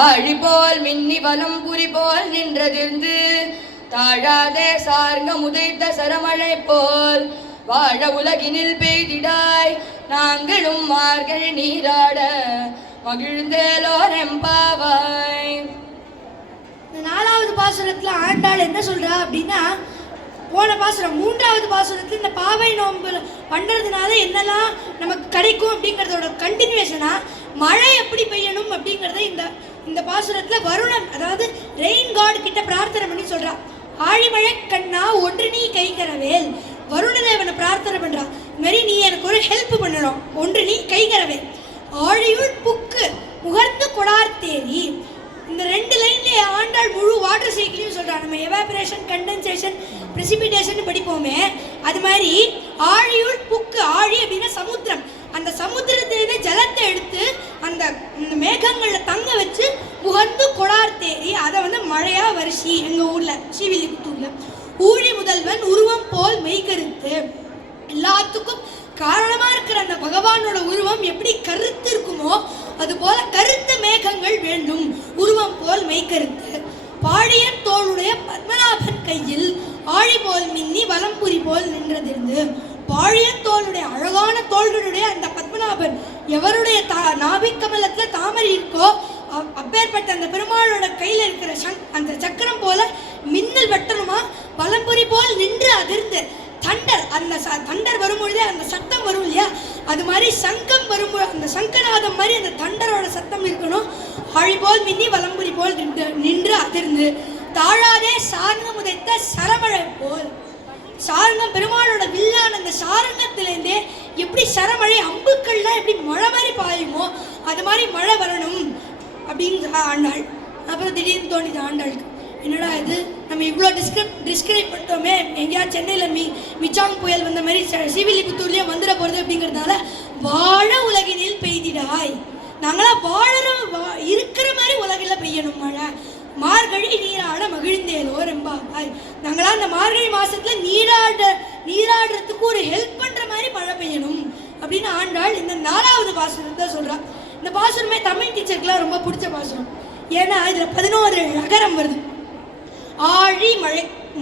ஆழி போல் மின்னி வலம் புரி போல் நின்றதிர்ந்து தாழாதே சார்ங்க முதைத்த சரமழை போல் வாழ உலகினில் பெய்திடாய் நாங்களும் மார்கள் நீராட மகிழ்ந்தேலோர் எம்பாவாய். நாலாவது பாசுரத்துல ஆண்டாள் என்ன சொல்றா அப்படின்னா, போன பாசுரம் மூன்றாவது பாசுரத்துல இந்த பாவை நோன்பு பண்றதுனால என்னெல்லாம் நமக்கு கிடைக்கும் அப்படிங்கிறதோட கண்டினியூஷனா மழை எப்படி பெய்யணும் அப்படிங்கிறத இந்த பாசுரத்துல வருணன், அதாவது ரெயின் காட் கிட்ட பிரார்த்தனை பண்ணி சொல்றா. ஆழிமழை கண்ணா ஒன்று நீ கைகரவேல், வருணதேவனை பிரார்த்தனை பண்றா. இது மாதிரி நீ எனக்கு ஒரு ஹெல்ப் பண்ணணும், ஒன்று நீ கைகரவேல். ஆழியுள் புக்கு முகர்ந்து கொடார்த்தேரி, இந்த ரெண்டு லைன்ல ஆண்டாள் முழு வாட்டர் சைக்கிளையும் சொல்றா. நம்ம எவாபரேஷன், கண்டென்சேஷன், பிரெசிபிடேஷன் படிப்போமே, அது மாதிரி ஆழியுள் புக்கு, ஆழி அப்படின்னா சமுத்திரம், அந்த சமுத்திரத்திலே ஜலத்தை எடுத்து அந்த மேகங்கள்ல தங்க வச்சு முகர்ந்து கொடார்த்தேரி, அதை மழையா வருஷி எங்க ஊர்ல ஸ்ரீவில்லிபுத்தூர்ல. ஊழி முதல்வன் உருவம் போல் மெய்கருத்து, எல்லாத்துக்கும் காரணமா இருக்கிற அந்த பகவானோட உருவம் எப்படி கருத்து இருக்குமோ அது போல கருத்த மேகங்கள் வேண்டும், உருவம் போல் மெய்கருத்து. பாழியன் தோளுடைய பத்மநாபன் கையில் ஆழி போல் மின்னி வலம்புரி போல் நின்றதிருந்து, பாழியன் தோளுடைய அழகான தோள்களுடைய அந்த பத்மநாபன் எவருடைய நாபிக்கமலத்துல தாமரை இருக்கோ அப்பேற்பட்ட அந்த பெருமாளோட கையில இருக்கிற அந்த சக்கரம் போல மின்னல் வெட்டணுமா, வலம்புரி போல் நின்று அதிர்ந்து. தண்டர், அந்த தண்டர் வரும்பொழுதே அந்த சத்தம் வரும் இல்லையா, அது மாதிரி சங்கம் வரும்போது அந்த சங்கநாதம் மாதிரி அந்த தண்டரோட சத்தம் இருக்கணும். ஆழி போல் மின்னி வலம்புரி போல் நின்று அதிர்ந்து. தாழாதே சார்ங்கம் உதைத்த சரமழை போல், சாரங்கம் பெருமாளோட வில்லான அந்த சாரங்கத்திலேருந்தே எப்படி சரமழை அம்புக்கள்லாம் எப்படி மழை மாதிரி பாயுமோ அது மாதிரி மழை வரணும் அப்படின்னு ஆண்டாள். அப்புறம் திடீர்னு தோணிது ஆண்டாளுக்கு, என்னடா இது நம்ம இவ்வளோ டிஸ்கிரைப் பண்ணிட்டோமே, எங்கேயாவது சென்னையில் மிச்சாங் புயல் வந்த மாதிரி ஸ்ரீவில்லிபுத்தூர்லேயே வந்துட போகிறது அப்படிங்கிறதுனால வாழ உலகினில் பெய்திடாய், நாங்களாம் இருக்கிற மாதிரி உலகில் பெய்யணும் மழை. மார்கழி நீராட மகிழ்ந்தேலோ ரெம்பாவாய், நாங்களாம் அந்த மார்கழி மாசத்துல நீராடுறதுக்கு ஒரு ஹெல்ப் பண்ற மாதிரி மழை பெய்யணும் அப்படின்னு ஆண்டாள் இந்த நாலாவது பாசுரத்தை சொல்றா. இந்த பாசுரமே தமிழ் டீச்சருக்குலாம் ரொம்ப பிடிச்ச பாசுரம். ஏன்னா இதுல 11 நகரம் வருது. ஆழி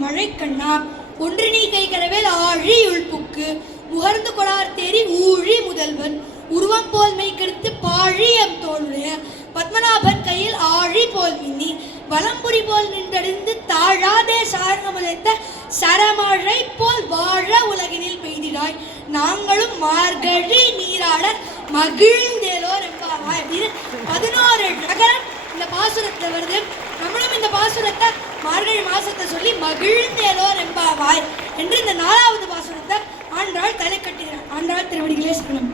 மழை கண்ணா ஒன்று நீ கைகரவேல் ஆழி உள்புக்கு முகர்ந்து கொடார்த்தேரி ஊழி முதல்வன் உருவம் போல் மெய்கருத்து பாழியம் தோளுடைய பத்மநாபன் கையில் ஆழி போல் மின்னி வலம்புரி போல் நின்றடிந்து தாழாதே சார்ந்தமுதைத்த சரமழை போல் வாழ உலகினில் பெய்திடாய் நாங்களும் மார்கழி நீராட மகிழ்ந்தேலோ ரெம்பாவாய் அப்படின்னு 11 நகரம் இந்த பாசுரத்துல வருது. நம்மளும் இந்த பாசுரத்தை மார்கழி மாசத்தை சொல்லி மகிழ்ந்தேலோ ரெம்பாவாய் என்று இந்த 4வது பாசுரத்தை ஆண்டாள் தலை கட்டுகிறார். ஆண்டாள் திருவடிகளே சரணம்.